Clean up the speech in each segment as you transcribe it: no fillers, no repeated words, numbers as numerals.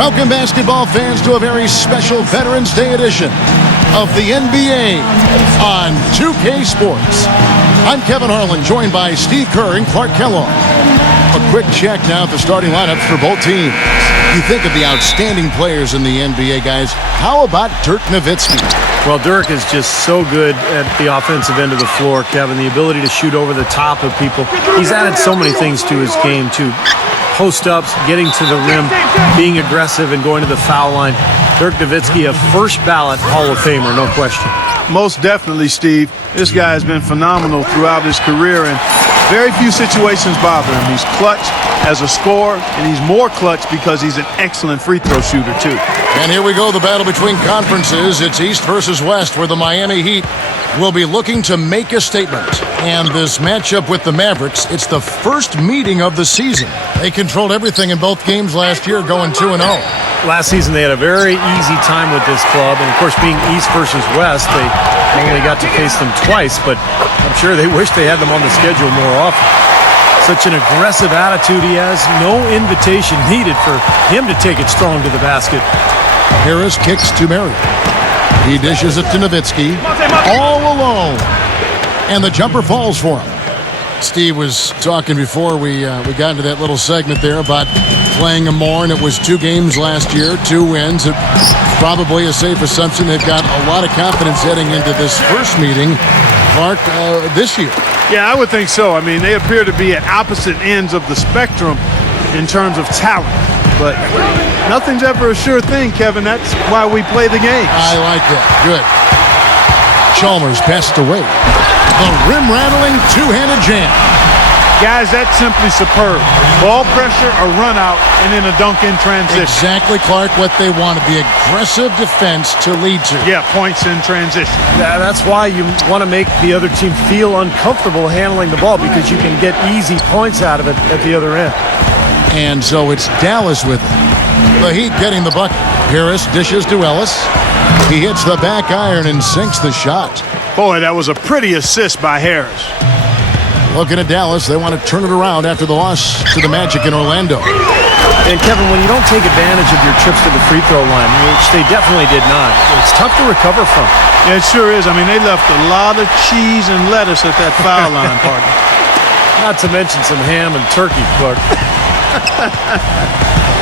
Welcome, basketball fans, to a very special Veterans Day edition of the NBA on 2K Sports. I'm Kevin Harlan, joined by Steve Kerr and Clark Kellogg. A quick check now at the starting lineups for both teams. You think of the outstanding players in the NBA, guys. How about Dirk Nowitzki? Well, Dirk is just so good at the offensive end of the floor, Kevin. The ability to shoot over the top of people. He's added so many things to his game, too. Post-ups, getting to the rim, being aggressive, and going to the foul line. Dirk Nowitzki, a first-ballot Hall of Famer, no question. Most definitely, Steve. This guy has been phenomenal throughout his career, and very few situations bother him. He's clutch as a scorer, and he's more clutch because he's an excellent free throw shooter, too. And here we go, the battle between conferences. It's East versus West, where the Miami Heat will be looking to make a statement. And this matchup with the Mavericks, it's the first meeting of the season. They controlled everything in both games last year, going 2-0. Last season, they had a very easy time with this club. And, of course, being East versus West, they only got to face them twice. But I'm sure they wish they had them on the schedule more often. Such an aggressive attitude he has. No invitation needed for him to take it strong to the basket. Harris kicks to Marion. He dishes it to Nowitzki. All alone. And the jumper falls for him. Steve was talking before we got into that little segment there about playing them more, and it was 2 games last year, 2 wins. It's probably a safe assumption they've got a lot of confidence heading into this first meeting, Clark, this year. Yeah, I would think so. I mean, they appear to be at opposite ends of the spectrum in terms of talent. But nothing's ever a sure thing, Kevin. That's why we play the games. I like that. Good. Chalmers passed away. The rim-rattling two-handed jam. Guys, that's simply superb. Ball pressure, a run out, and then a dunk in transition. Exactly, Clark, what they wanted. The aggressive defense to lead to. Yeah, points in transition. Yeah, that's why you want to make the other team feel uncomfortable handling the ball, because you can get easy points out of it at the other end. And so it's Dallas with it. The Heat getting the bucket. Harris dishes to Ellis. He hits the back iron and sinks the shot. Boy, that was a pretty assist by Harris. Looking at Dallas, they want to turn it around after the loss to the Magic in Orlando. And Kevin, when you don't take advantage of your trips to the free throw line, which they definitely did not, it's tough to recover from. Yeah, it sure is. I mean, they left a lot of cheese and lettuce at that foul line, partner. Not to mention some ham and turkey, Clark.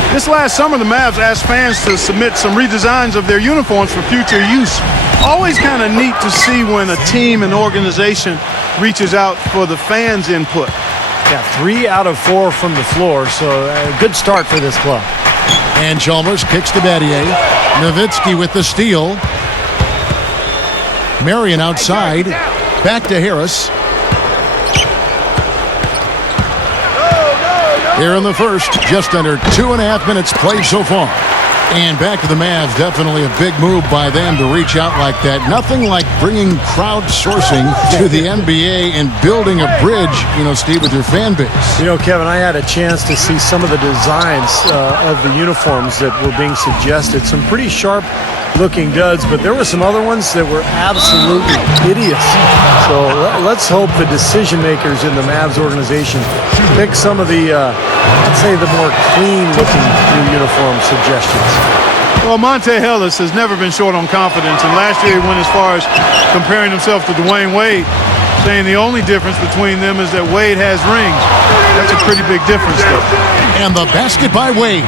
This last summer, the Mavs asked fans to submit some redesigns of their uniforms for future use. Always kind of neat to see when a team and organization reaches out for the fans' input. Yeah, 3 out of 4 from the floor, so a good start for this club. And Chalmers kicks to Battier. Nowitzki with the steal. Marion outside. Back to Harris. Here in the first, just under 2.5 minutes played so far. And back to the Mavs, definitely a big move by them to reach out like that. Nothing like bringing crowdsourcing to the NBA and building a bridge, Steve, with your fan base. Kevin, I had a chance to see some of the designs of the uniforms that were being suggested. Some pretty sharp-looking duds, but there were some other ones that were absolutely hideous. So let's hope the decision-makers in the Mavs organization pick some of the, let's say, the more clean-looking new uniform suggestions. Well, Monte Ellis has never been short on confidence, and last year he went as far as comparing himself to Dwayne Wade, saying the only difference between them is that Wade has rings. That's a pretty big difference, though. And the basket by Wade.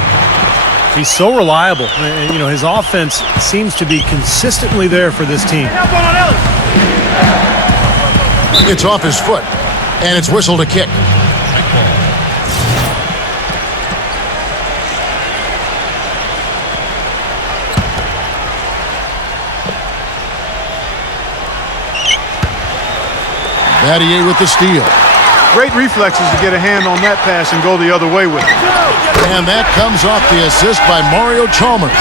He's so reliable. And, his offense seems to be consistently there for this team. It's off his foot, and it's whistled a kick. Battier with the steal. Great reflexes to get a hand on that pass and go the other way with it. And that comes off the assist by Mario Chalmers.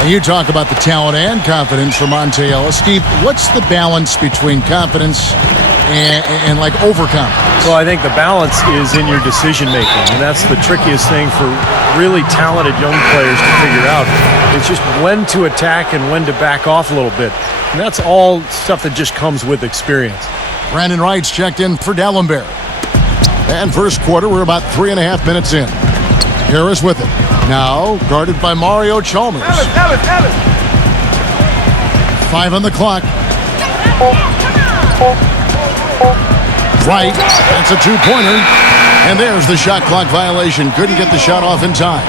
And you talk about the talent and confidence for Monte Ellis. Steve, what's the balance between confidence and like overconfidence? Well, I think the balance is in your decision making, and that's the trickiest thing for really talented young players to figure out. It's just when to attack and when to back off a little bit. And that's all stuff that just comes with experience. Brandon Wright's checked in for Dallenberg. And first quarter, we're about 3.5 minutes in. Harris with it. Now guarded by Mario Chalmers. 5 on the clock. Right. That's a two-pointer. And there's the shot clock violation. Couldn't get the shot off in time.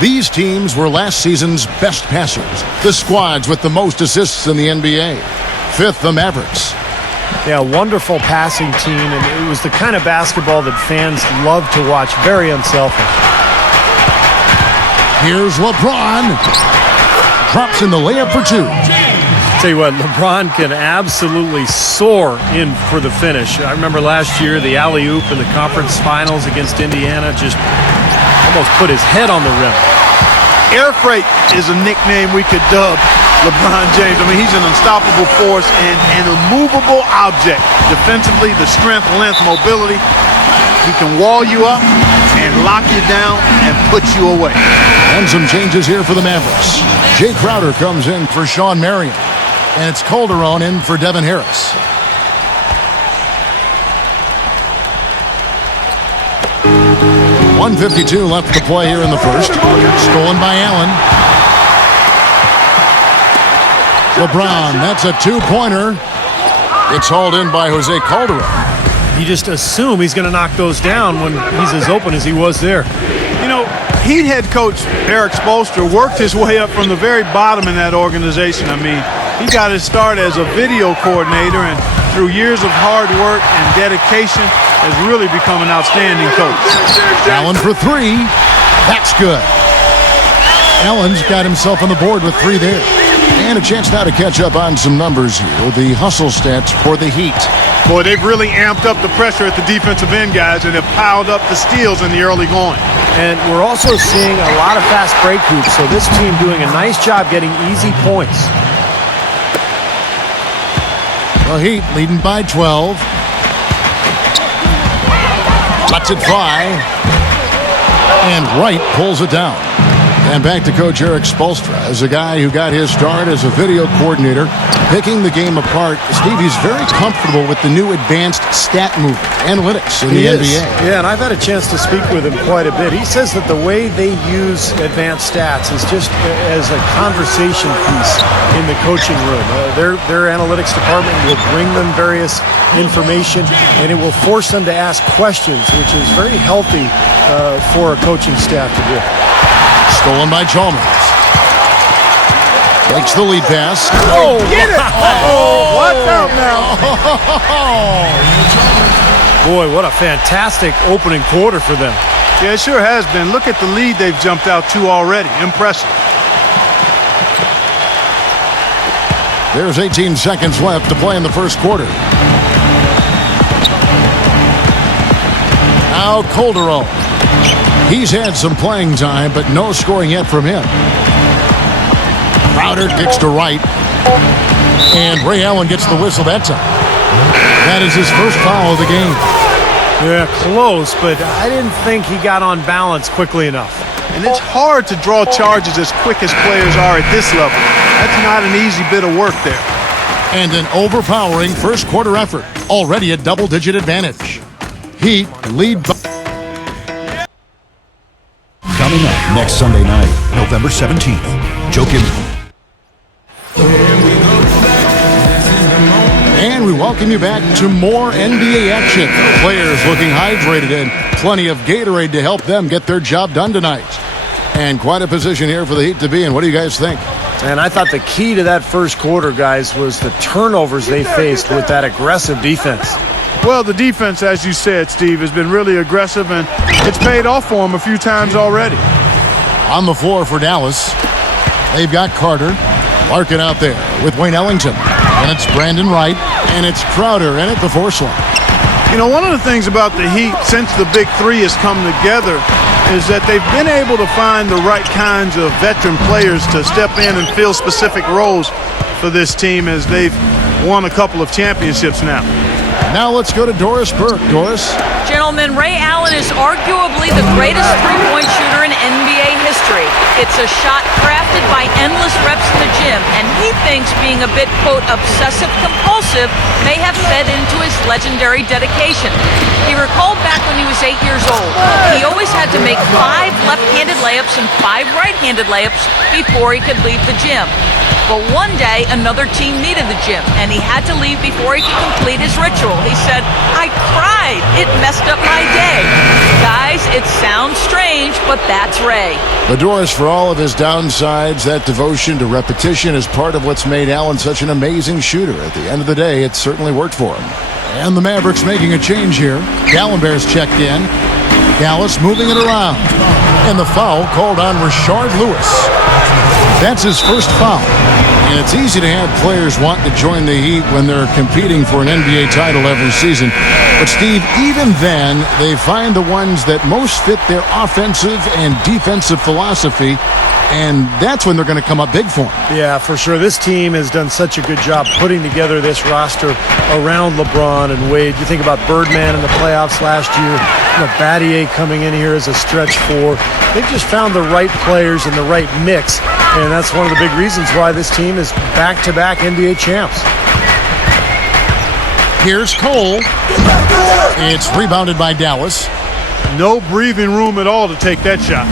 These teams were last season's best passers. The squads with the most assists in the NBA. 5th, the Mavericks. Yeah, wonderful passing team, and it was the kind of basketball that fans love to watch. Very unselfish. Here's LeBron. Drops in the layup for 2. Tell you what, LeBron can absolutely soar in for the finish. I remember last year the alley-oop in the conference finals against Indiana just almost put his head on the rim. Air freight is a nickname we could dub LeBron James. I mean, he's an unstoppable force and an immovable object. Defensively, the strength, length, mobility. He can wall you up and lock you down and put you away. And some changes here for the Mavericks. Jay Crowder comes in for Sean Marion. And it's Calderon in for Devin Harris. .152 left to play here in the first. Stolen by Allen. LeBron, that's a two-pointer. It's hauled in by Jose Calderon. You just assume he's going to knock those down when he's as open as he was there. You know, Heat head coach Eric Spoelstra worked his way up from the very bottom in that organization. I mean, he got his start as a video coordinator, and through years of hard work and dedication has really become an outstanding coach. Allen for 3. That's good. Allen's got himself on the board with 3 there. And a chance now to catch up on some numbers here. The hustle stats for the Heat. Boy, they've really amped up the pressure at the defensive end, guys, and have piled up the steals in the early going. And we're also seeing a lot of fast break hoops, so this team doing a nice job getting easy points. The Heat leading by 12. Lets it fly. And Wright pulls it down. And back to Coach Eric Spoelstra as a guy who got his start as a video coordinator, picking the game apart. Steve, he's very comfortable with the new advanced stat movement, analytics in the NBA. Yeah, and I've had a chance to speak with him quite a bit. He says that the way they use advanced stats is just as a conversation piece in the coaching room. Their analytics department will bring them various information, and it will force them to ask questions, which is very healthy for a coaching staff to do. Stolen by Chalmers. Takes the lead pass. Oh, get it! Oh, watch out now. Boy, what a fantastic opening quarter for them. Yeah, it sure has been. Look at the lead they've jumped out to already. Impressive. There's 18 seconds left to play in the first quarter. Now Calderon. He's had some playing time, but no scoring yet from him. Crowder kicks to Wright. And Ray Allen gets the whistle that time. That is his first foul of the game. Yeah, close, but I didn't think he got on balance quickly enough. And it's hard to draw charges as quick as players are at this level. That's not an easy bit of work there. And an overpowering first quarter effort. Already a double-digit advantage. Heat lead by... Coming up next Sunday night, November 17th, Joakim. And we welcome you back to more NBA action. Players looking hydrated and plenty of Gatorade to help them get their job done tonight. And quite a position here for the Heat to be in. What do you guys think? And I thought the key to that first quarter, guys, was the turnovers they faced with that aggressive defense. Well, the defense, as you said, Steve, has been really aggressive, and it's paid off for them a few times already. On the floor for Dallas, they've got Carter, Larkin out there with Wayne Ellington. And it's Brandon Wright, and it's Crowder in at the force line. You know, one of the things about the Heat, since the Big Three has come together, is that they've been able to find the right kinds of veteran players to step in and fill specific roles for this team as they've won a couple of championships now. Now let's go to Doris Burke. Doris? Gentlemen, Ray Allen is arguably the greatest three-point shooter in NBA history. It's a shot crafted by endless reps in the gym, and he thinks being a bit, quote, obsessive-compulsive may have fed into his legendary dedication. He recalled back when he was 8 years old. He always had to make 5 left-handed layups and 5 right-handed layups before he could leave the gym. But one day, another team needed the gym, and he had to leave before he could complete his ritual. He said, "I cried. It messed up my day." Guys, it sounds strange, but that's Ray. But Doris, for all of his downsides, that devotion to repetition is part of what's made Allen such an amazing shooter. At the end of the day, it certainly worked for him. And the Mavericks making a change here. Gallenberg's checked in. Dallas moving it around. And the foul called on Rashard Lewis. That's his first foul. And it's easy to have players want to join the Heat when they're competing for an NBA title every season. But, Steve, even then, they find the ones that most fit their offensive and defensive philosophy, and that's when they're going to come up big for them. Yeah, for sure. This team has done such a good job putting together this roster around LeBron and Wade. You think about Birdman in the playoffs last year, Battier coming in here as a stretch 4. They've just found the right players and the right mix, and that's one of the big reasons why this team is back-to-back NBA champs. Here's Cole. It's rebounded by Dallas. No breathing room at all to take that shot.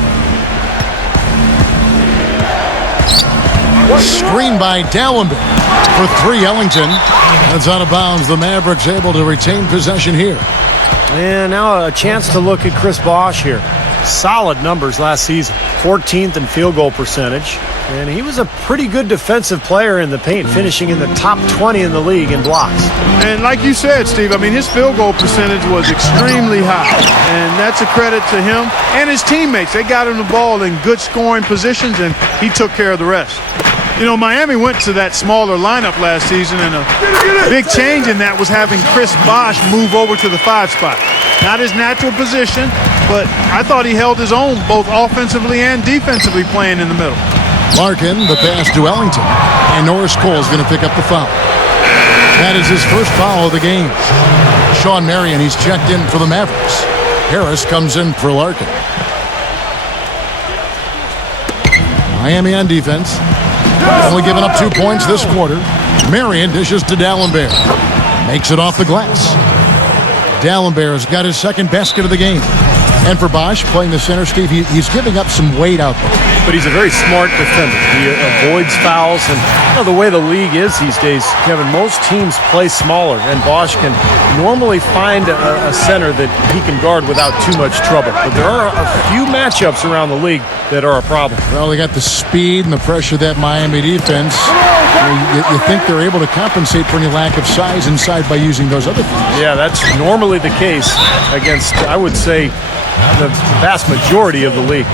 Screen by Dallenberg for 3, Ellington. That's out of bounds. The Mavericks able to retain possession here. And now a chance to look at Chris Bosh here. Solid numbers last season. 14th in field goal percentage. And he was a pretty good defensive player in the paint, finishing in the top 20 in the league in blocks. And like you said, Steve, I mean, his field goal percentage was extremely high. And that's a credit to him and his teammates. They got him the ball in good scoring positions, and he took care of the rest. You know, Miami went to that smaller lineup last season, and a big change in that was having Chris Bosh move over to the 5 spot. Not his natural position, but I thought he held his own both offensively and defensively playing in the middle. Larkin, the pass to Ellington. And Norris Cole is going to pick up the foul. That is his first foul of the game. Sean Marion, he's checked in for the Mavericks. Harris comes in for Larkin. Miami on defense. Only giving up 2 points this quarter. Marion dishes to Dallenberg. Makes it off the glass. Dallenberg's got his second basket of the game. And for Bosh, playing the center, Steve, he's giving up some weight out there. But he's a very smart defender. He avoids fouls. And the way the league is these days, Kevin, most teams play smaller. And Bosh can normally find a center that he can guard without too much trouble. But there are a few matchups around the league that are a problem. Well, they got the speed and the pressure of that Miami defense. You think they're able to compensate for any lack of size inside by using those other things. Yeah, that's normally the case against, I would say, the vast majority of the league.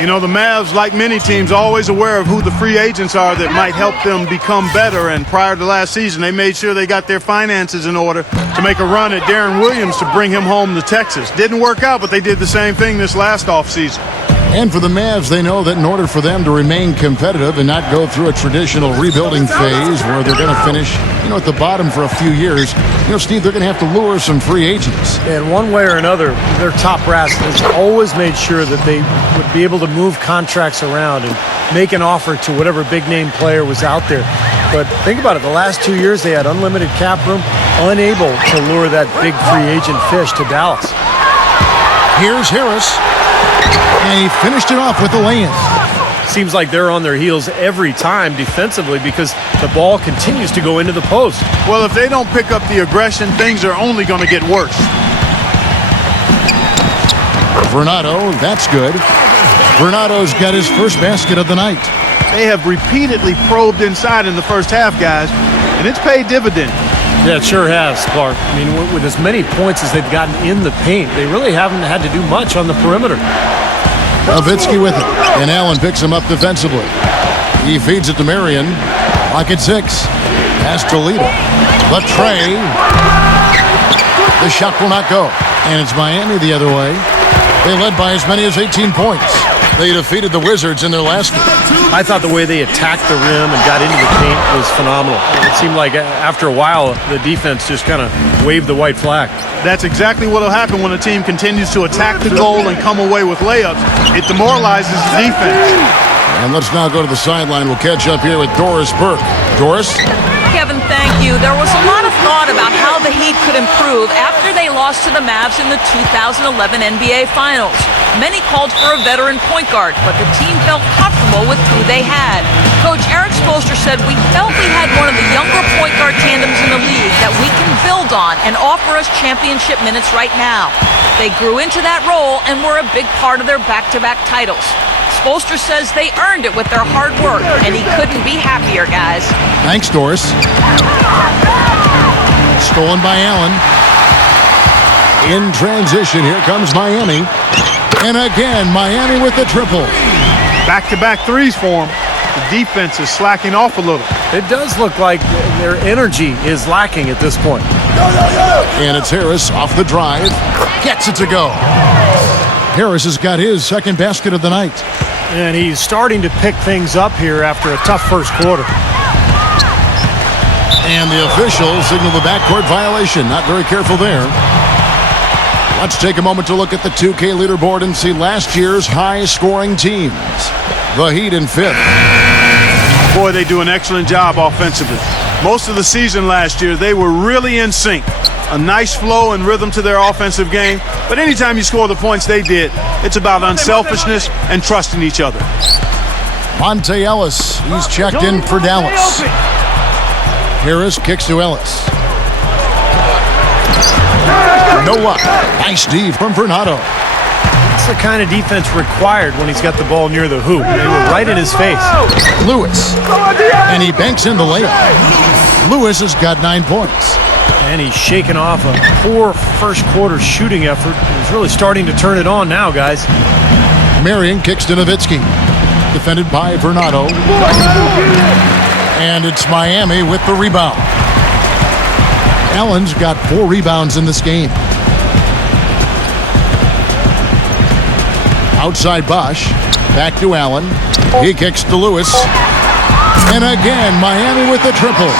You know, the Mavs, like many teams, always aware of who the free agents are that might help them become better. And prior to last season, they made sure they got their finances in order to make a run at Darren Williams to bring him home to Texas. Didn't work out, but they did the same thing this last offseason. And for the Mavs, they know that in order for them to remain competitive and not go through a traditional rebuilding phase where they're going to finish, at the bottom for a few years, Steve, they're going to have to lure some free agents. And one way or another, their top brass has always made sure that they would be able to move contracts around and make an offer to whatever big-name player was out there. But think about it. The last 2 years, they had unlimited cap room, unable to lure that big free agent fish to Dallas. Here's Harris. And he finished it off with the lay-in. Seems like they're on their heels every time defensively because the ball continues to go into the post. Well, if they don't pick up the aggression, things are only going to get worse. Vernado, that's good. Vernado's got his first basket of the night. They have repeatedly probed inside in the first half, guys, and it's paid dividends. Yeah, it sure has, Clark. I mean, with as many points as they've gotten in the paint, they really haven't had to do much on the perimeter. Nowitzki with it, and Allen picks him up defensively. He feeds it to Marion. Lock at 6. Pass to Lito. Latrey. The shot will not go. And it's Miami the other way. They led by as many as 18 points. They defeated the Wizards in their last one. I thought the way they attacked the rim and got into the paint was phenomenal. It seemed like after a while, the defense just kind of waved the white flag. That's exactly what will happen when a team continues to attack the goal and come away with layups. It demoralizes the defense. And let's now go to the sideline. We'll catch up here with Doris Burke. Doris? Kevin, thank you. There was a lot of thought about how the Heat could improve after they lost to the Mavs in the 2011 NBA Finals. Many called for a veteran point guard, but the team felt comfortable with who they had. Coach Eric Spoelstra said, "We felt we had one of the younger point guard tandems in the league that we can build on and offer us championship minutes right now." They grew into that role and were a big part of their back-to-back titles. Spoelstra says they earned it with their hard work, and he couldn't be happier, guys. Thanks, Doris. Stolen by Allen. In transition, here comes Miami. And again, Miami with the triple. Back-to-back threes for them. The defense is slacking off a little. It does look like their energy is lacking at this point. And it's Harris off the drive. Gets it to go. Harris has got his second basket of the night. And he's starting to pick things up here after a tough first quarter. And the officials signal the backcourt violation. Not very careful there. Let's take a moment to look at the 2K leaderboard and see last year's high-scoring teams. The Heat in fifth. Boy, they do an excellent job offensively. Most of the season last year, they were really in sync. A nice flow and rhythm to their offensive game. But anytime you score the points they did, it's about unselfishness and trusting each other. Monte Ellis, he's checked in for Dallas. Harris kicks to Ellis. No luck. Nice D from Fernando. It's the kind of defense required when he's got the ball near the hoop. They were right in his face. Lewis. And he banks in the layup. Lewis has got 9 points. And he's shaking off a poor first quarter shooting effort. He's really starting to turn it on now, guys. Marion kicks to Nowitzki. Defended by Fernando. And it's Miami with the rebound. Allen's got 4 rebounds in this game. Outside Bosch. Back to Allen. He kicks to Lewis. And again, Miami with the triple.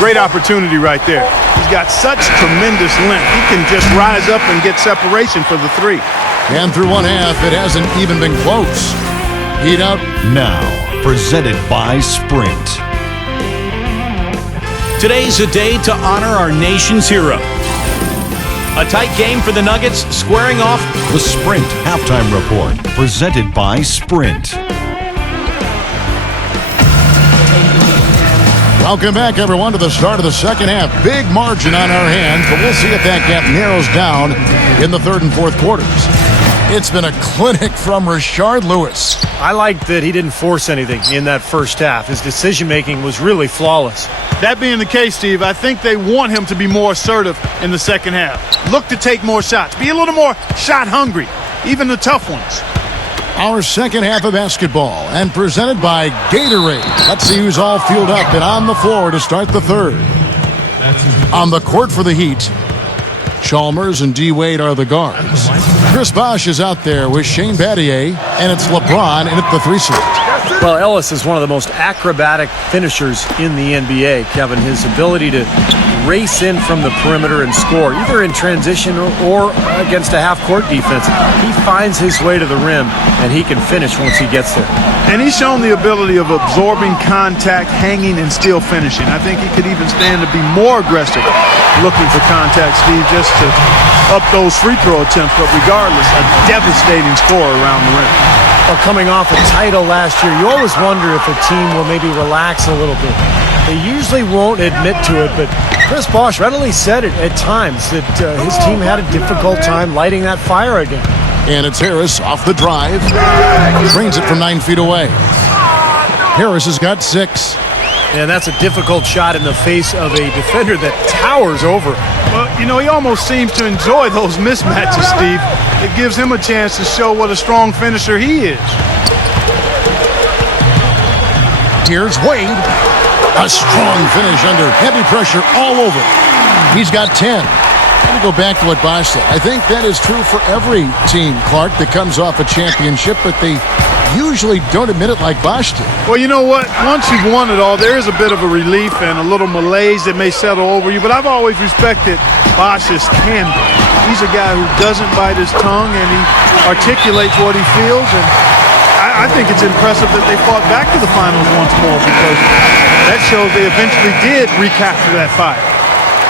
Great opportunity right there. He's got such tremendous length. He can just rise up and get separation for the three. And through one half, it hasn't even been close. Heat out. Now, presented by Sprint. Today's a day to honor our nation's hero. A tight game for the Nuggets, squaring off The Sprint Halftime Report, presented by Sprint. Welcome back, everyone, to the start of the second half. Big margin on our hands, but we'll see if that gap narrows down in the third and fourth quarters. It's been a clinic from Rashard Lewis. I like that he didn't force anything in that first half. His decision-making was really flawless. That being the case, Steve, I think they want him to be more assertive in the second half. Look to take more shots. Be a little more shot hungry, even the tough ones. Our second half of basketball, and presented by Gatorade. Let's see who's all fueled up and on the floor to start the third. On the court for the Heat, Chalmers and D. Wade are the guards. Chris Bosh is out there with Shane Battier, and it's LeBron in at the 3 slot. Well, Ellis is one of the most acrobatic finishers in the NBA, Kevin. His ability to race in from the perimeter and score, either in transition or against a half-court defense. He finds his way to the rim, and he can finish once he gets there. And he's shown the ability of absorbing contact, hanging, and still finishing. I think he could even stand to be more aggressive looking for contact, Steve, just to up those free throw attempts. But regardless, a devastating score around the rim. Well, coming off a title last year, you always wonder if a team will maybe relax a little bit. They usually won't admit to it, but Chris Bosh readily said it at times that his team had a difficult time lighting that fire again. And it's Harris off the drive. Brings it from 9 feet away. Harris has got 6. And that's a difficult shot in the face of a defender that towers over. Well, you know, he almost seems to enjoy those mismatches, Steve. It gives him a chance to show what a strong finisher he is. Here's Wade. A strong finish under heavy pressure all over. He's got 10. Let me go back to what Bosch said. I think that is true for every team, Clark, that comes off a championship, but they usually don't admit it like Bosch did. Well, you know what? Once you've won it all, there is a bit of a relief and a little malaise that may settle over you, but I've always respected Bosch's candor. He's a guy who doesn't bite his tongue, and he articulates what he feels, and I think it's impressive that they fought back to the finals once more, because that shows they eventually did recapture that fight.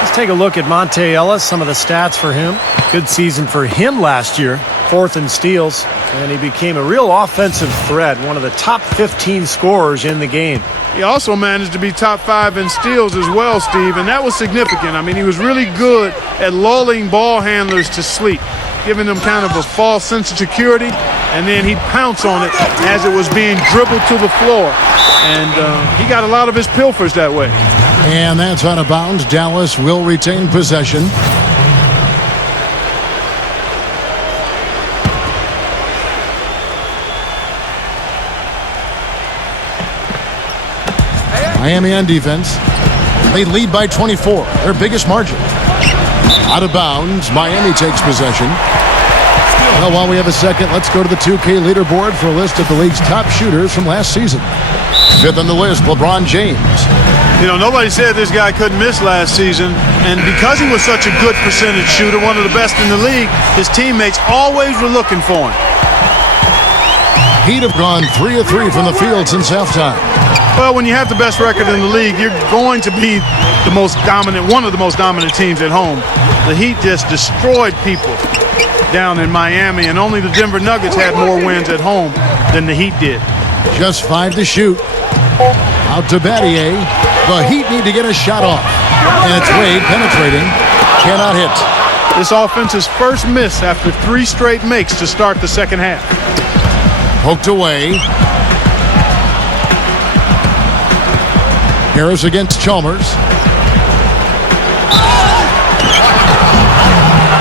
Let's take a look at Monte Ellis, some of the stats for him. Good season for him last year. 4th in steals, and he became a real offensive threat, one of the top 15 scorers in the game. He also managed to be top 5 in steals as well, Steve, and that was significant. I mean, he was really good at lulling ball handlers to sleep, giving them kind of a false sense of security, and then he'd pounce on it as it was being dribbled to the floor. And he got a lot of his pilfers that way. And that's out of bounds. Dallas will retain possession. Miami on defense. They lead by 24, their biggest margin. Out of bounds, Miami takes possession. Well, while we have a second, let's go to the 2K leaderboard for a list of the league's top shooters from last season. 5th on the list, LeBron James. You know, nobody said this guy couldn't miss last season, and because he was such a good percentage shooter, one of the best in the league, his teammates always were looking for him. Heat have gone 3 of 3 from the field since halftime. Well, when you have the best record in the league, you're going to be the most dominant, one of the most dominant teams at home. The Heat just destroyed people down in Miami, and only the Denver Nuggets had more wins at home than the Heat did. Just 5 to shoot. Out to Battier. The Heat need to get a shot off. And it's Wade penetrating. Cannot hit. This offense's first miss after 3 straight makes to start the second half. Poked away. Harris against Chalmers.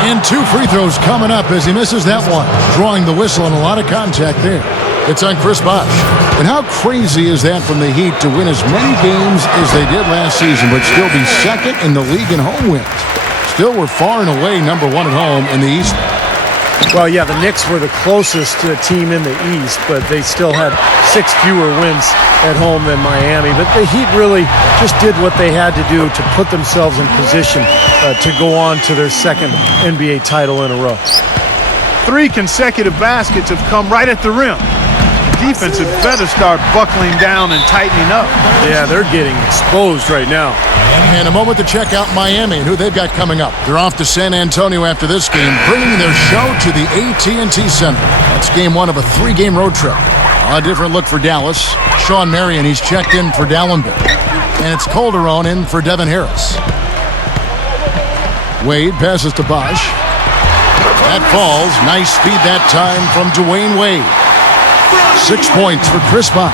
And 2 free throws coming up as he misses that one. Drawing the whistle and a lot of contact there. It's on Chris Bosh. And how crazy is that from the Heat to win as many games as they did last season, but still be second in the league in home wins? Still, we're far and away number 1 at home in the East. Well, yeah, the Knicks were the closest team in the East, but they still had 6 fewer wins at home than Miami. But the Heat really just did what they had to do to put themselves in position to go on to their second NBA title in a row. 3 consecutive baskets have come right at the rim. The defense had better start buckling down and tightening up. Yeah, they're getting exposed right now. And a moment to check out Miami and who they've got coming up. They're off to San Antonio after this game, bringing their show to the AT&T Center. That's game 1 of a 3-game road trip. A different look for Dallas. Sean Marion, he's checked in for Dallenberg. And it's Calderon in for Devin Harris. Wade passes to Bosh. That falls. Nice speed that time from Dwayne Wade. 6 points for Chris Bosh.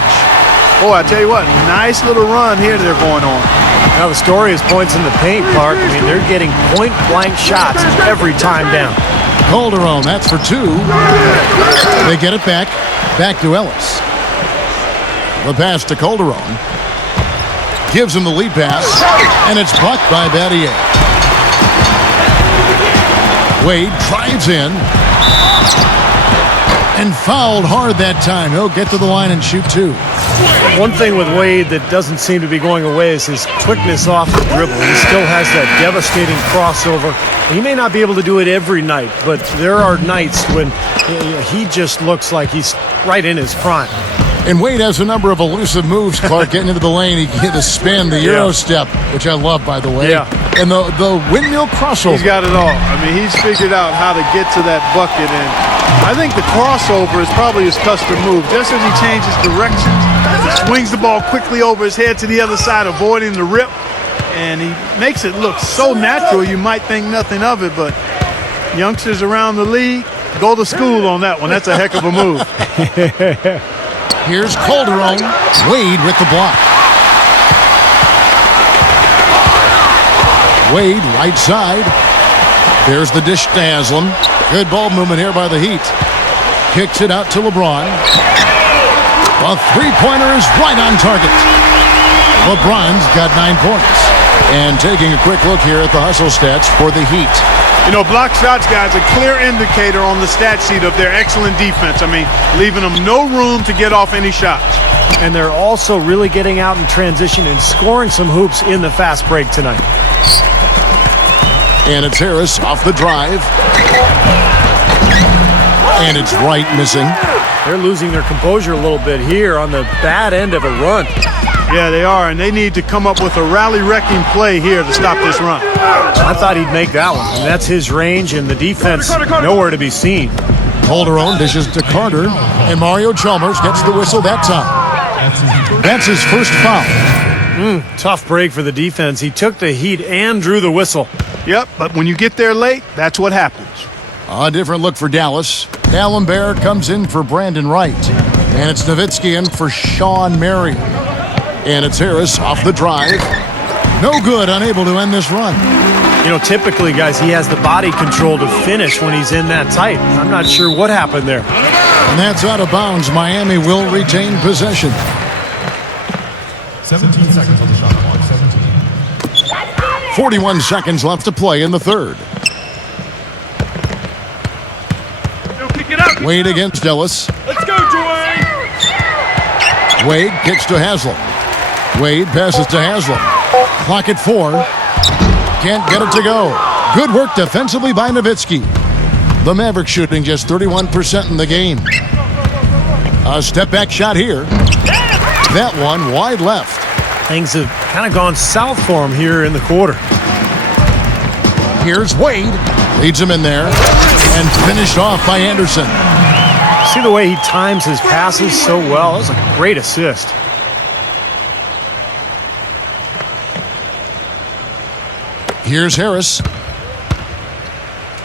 Boy, I tell you what, nice little run here they're going on. Now the story is points in the paint, Clark. I mean, they're getting point-blank shots every time down. Calderon, that's for 2. They get it back. Back to Ellis. The pass to Calderon. Gives him the lead pass. And it's blocked by Battier. Wade drives in. And fouled hard that time. He'll get to the line and shoot 2. One thing with Wade that doesn't seem to be going away is his quickness off the dribble. He still has that devastating crossover. He may not be able to do it every night, but there are nights when he just looks like he's right in his prime. And Wade has a number of elusive moves, Clark, getting into the lane. He can hit the spin, the Euro step, which I love, by the way. Yeah. And the windmill crossover. He's got it all. I mean, he's figured out how to get to that bucket, and I think the crossover is probably his custom move. Just as he changes directions, he swings the ball quickly over his head to the other side, avoiding the rip, and he makes it look so natural you might think nothing of it, but youngsters around the league, go to school on that one. That's a heck of a move. Here's Calderon. Wade with the block. Wade, right side. There's the dish to Haslam. Good ball movement here by the Heat. Kicks it out to LeBron. A three-pointer is right on target. LeBron's got 9 points. And taking a quick look here at the hustle stats for the Heat. You know, block shots, guys, a clear indicator on the stat sheet of their excellent defense. I mean, leaving them no room to get off any shots. And they're also really getting out in transition and scoring some hoops in the fast break tonight. And it's Harris off the drive. And it's Wright missing. They're losing their composure a little bit here on the bad end of a run. Yeah, they are, and they need to come up with a rally-wrecking play here to stop this run. I thought he'd make that one. And that's his range, and the defense nowhere to be seen. Calderon dishes to Carter, and Mario Chalmers gets the whistle that time. That's his first foul. Tough break for the defense. He took the heat and drew the whistle. Yep, but when you get there late, that's what happens. A different look for Dallas. Allen Bear comes in for Brandon Wright. And it's Nowitzki in for Sean Mary. And it's Harris off the drive. No good, unable to end this run. You know, typically, guys, he has the body control to finish when he's in that tight. I'm not sure what happened there. And that's out of bounds. Miami will retain possession. 17 seconds on the shot clock. 17. 41 seconds left to play in the third. Wade against Ellis. Let's go, Dwayne! Wade kicks to Haslam. Wade passes to Haslam. Clock at 4. Can't get it to go. Good work defensively by Nowitzki. The Mavericks shooting just 31% in the game. A step back shot here. That one wide left. Things have kind of gone south for him here in the quarter. Here's Wade. Leads him in there. And finished off by Anderson. See the way he times his passes so well? That was a great assist. Here's Harris.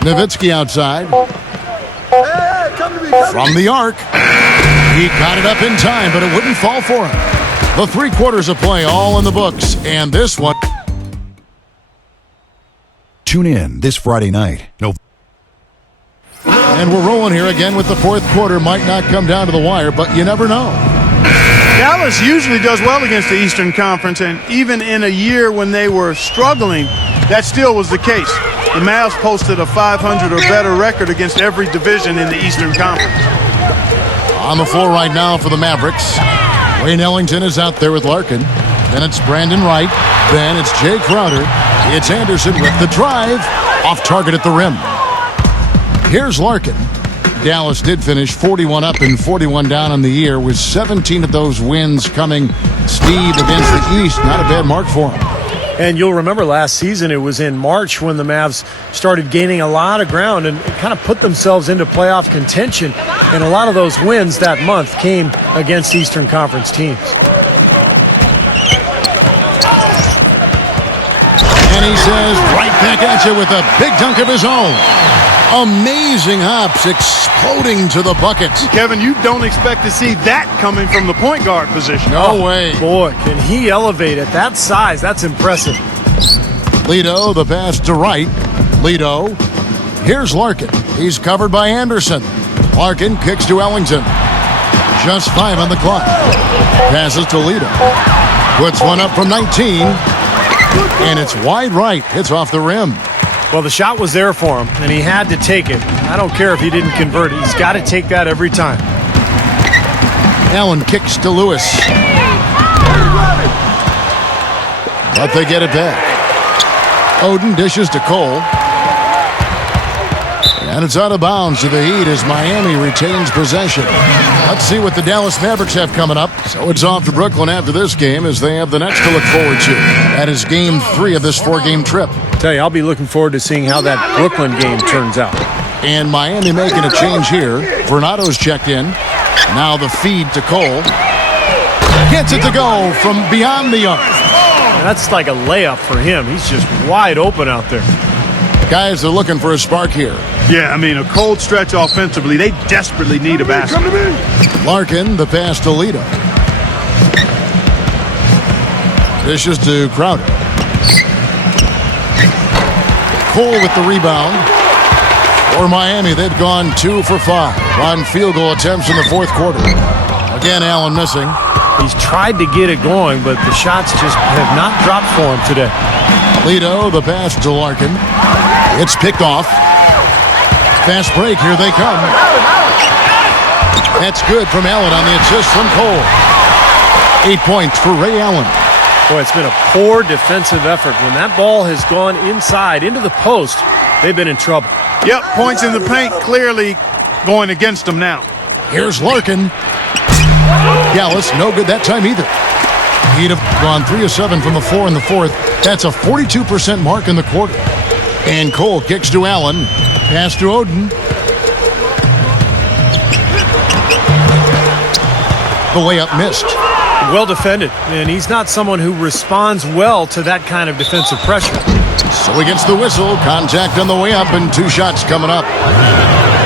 Nowitzki outside. From the arc. He got it up in time, but it wouldn't fall for him. The 3 quarters of play all in the books. And this one. Tune in this Friday night. And we're rolling here again with the fourth quarter. Might not come down to the wire, but you never know. Dallas usually does well against the Eastern Conference, and even in a year when they were struggling, that still was the case. The Mavs posted a 500 or better record against every division in the Eastern Conference. On the floor right now for the Mavericks. Wayne Ellington is out there with Larkin. Then it's Brandon Wright. Then it's Jay Crowder. It's Anderson with the drive. Off target at the rim. Here's Larkin. Dallas did finish 41 up and 41 down on the year, with 17 of those wins coming, Steve, against the East. Not a bad mark for him. And you'll remember last season, it was in March when the Mavs started gaining a lot of ground and kind of put themselves into playoff contention. And a lot of those wins that month came against Eastern Conference teams. And he says right back at you with a big dunk of his own. Amazing hops exploding to the bucket. Kevin, you don't expect to see that coming from the point guard position. No way. Boy, can he elevate at that size. That's impressive. Lido, the pass to Wright. Lido. Here's Larkin. He's covered by Anderson. Larkin kicks to Ellington. Just 5 on the clock. Passes to Lido. Puts one up from 19. And it's wide right. It's off the rim. Well, the shot was there for him, and he had to take it. I don't care if he didn't convert it. He's got to take that every time. Allen kicks to Lewis. But they get it back. Oden dishes to Cole. And it's out of bounds to the Heat as Miami retains possession. Let's see what the Dallas Mavericks have coming up. So it's off to Brooklyn after this game as they have the next to look forward to. That is game 3 of this 4-game trip. Tell you, I'll be looking forward to seeing how that Brooklyn game turns out. And Miami making a change here. Vernato's checked in. Now the feed to Cole. Gets it to go from beyond the arc. That's like a layup for him. He's just wide open out there. Guys are looking for a spark here. Yeah, I mean, a cold stretch offensively. They desperately need a basket. Larkin, the pass to Lido. Dishes to Crowder. Cole with the rebound. For Miami, they've gone 2 for 5 on field goal attempts in the fourth quarter. Again, Allen missing. He's tried to get it going, but the shots just have not dropped for him today. Lito, the pass to Larkin. It's picked off. Fast break, here they come. That's good from Allen on the assist from Cole. 8 points for Ray Allen. Boy, it's been a poor defensive effort. When that ball has gone inside into the post, they've been in trouble. Yep, points in the paint clearly going against them now. Here's Larkin. Gallus, no good that time either. He'd have gone 3 of 7 from the floor in the fourth. That's a 42% mark in the quarter. And Cole kicks to Allen. Pass to Oden. The layup missed. Well defended, and he's not someone who responds well to that kind of defensive pressure. So he gets the whistle. Contact on the way up, and 2 shots coming up.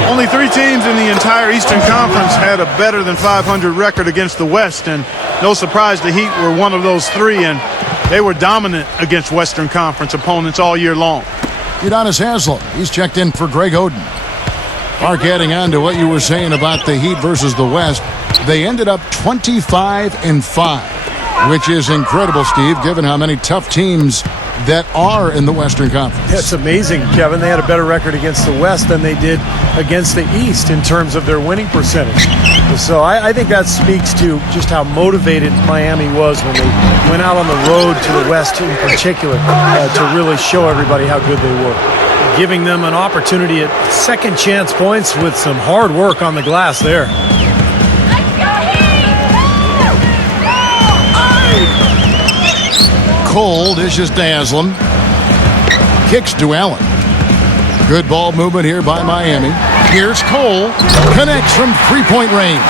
Only 3 teams in the entire Eastern Conference had a better than 500 record against the West, and no surprise the Heat were one of those 3, and they were dominant against Western Conference opponents all year long. Udonis Haslem, he's checked in for Greg Oden. Mark, adding on to what you were saying about the Heat versus the West, they ended up 25-5, which is incredible, Steve, given how many tough teams that are in the Western Conference. It's amazing, Kevin. They had a better record against the West than they did against the East in terms of their winning percentage. So I think that speaks to just how motivated Miami was when they went out on the road to the West in particular to really show everybody how good they were. Giving them an opportunity at second chance points with some hard work on the glass there. Cole dishes to Haslem. Kicks to Allen. Good ball movement here by Miami. Here's Cole. Connects from three-point range.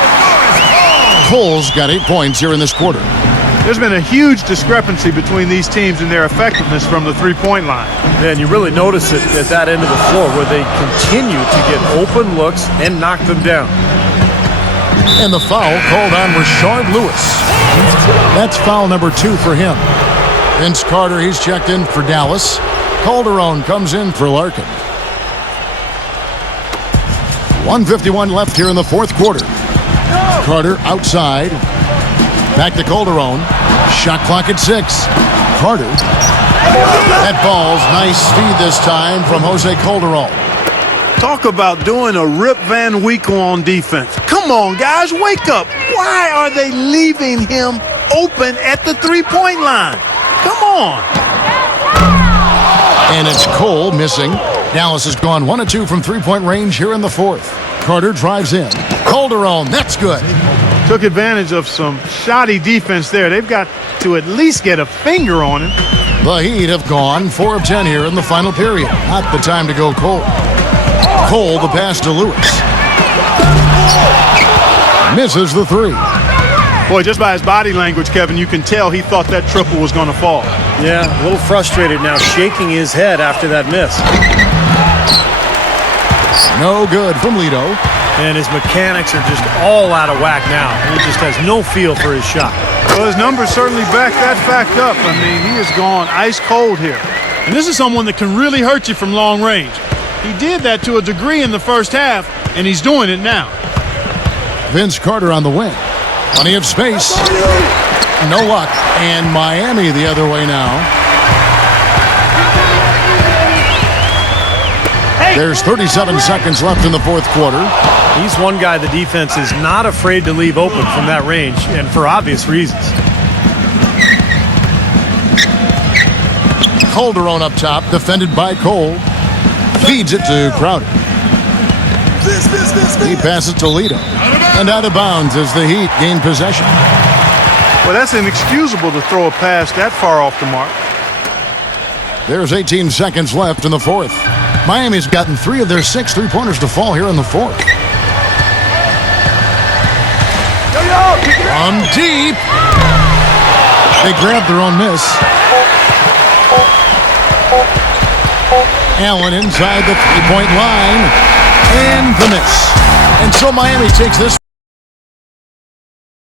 Cole's got 8 points here in this quarter. There's been a huge discrepancy between these teams in their effectiveness from the three-point line. And you really notice it at that end of the floor where they continue to get open looks and knock them down. And the foul called on Rashard Lewis. That's foul number 2 for him. Vince Carter, he's checked in for Dallas. Calderon comes in for Larkin. 1:51 left here in the fourth quarter. Carter outside. Back to Calderon. Shot clock at 6. Carter. That ball's nice speed this time from Jose Calderon. Talk about doing a Rip Van Winkle on defense. Come on, guys, wake up. Why are they leaving him open at the three-point line? Come on. And it's Cole missing. Dallas has gone 1 of 2 from three-point range here in the fourth. Carter drives in. Calderon, that's good. Took advantage of some shoddy defense there. They've got to at least get a finger on him. The Heat have gone 4 of 10 here in the final period. Not the time to go Cole. Cole, the pass to Lewis. Misses the 3. Boy, just by his body language, Kevin, you can tell he thought that triple was going to fall. Yeah, a little frustrated now, shaking his head after that miss. No good from Lito. And his mechanics are just all out of whack now. He just has no feel for his shot. Well, his numbers certainly back that fact up. I mean, he has gone ice cold here. And this is someone that can really hurt you from long range. He did that to a degree in the first half, and he's doing it now. Vince Carter on the wing. Plenty of space. No luck. And Miami the other way now. There's 37 seconds left in the fourth quarter. He's one guy the defense is not afraid to leave open from that range, and for obvious reasons. Calderon up top, defended by Cole. Feeds it to Crowder. He passes to Lito. And out of bounds as the Heat gain possession. Well, that's inexcusable to throw a pass that far off the mark. There's 18 seconds left in the fourth. Miami's gotten 3 of their 6 three-pointers to fall here in the fourth. From deep. They grabbed their own miss. Allen inside the three-point line. And the miss. And so Miami takes this